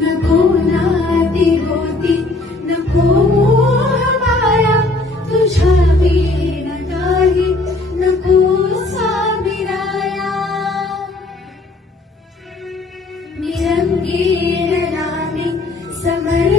नको नाती होती नको मोह माया तुझ्या विना काही नको साविराया निरंगीर नामी समर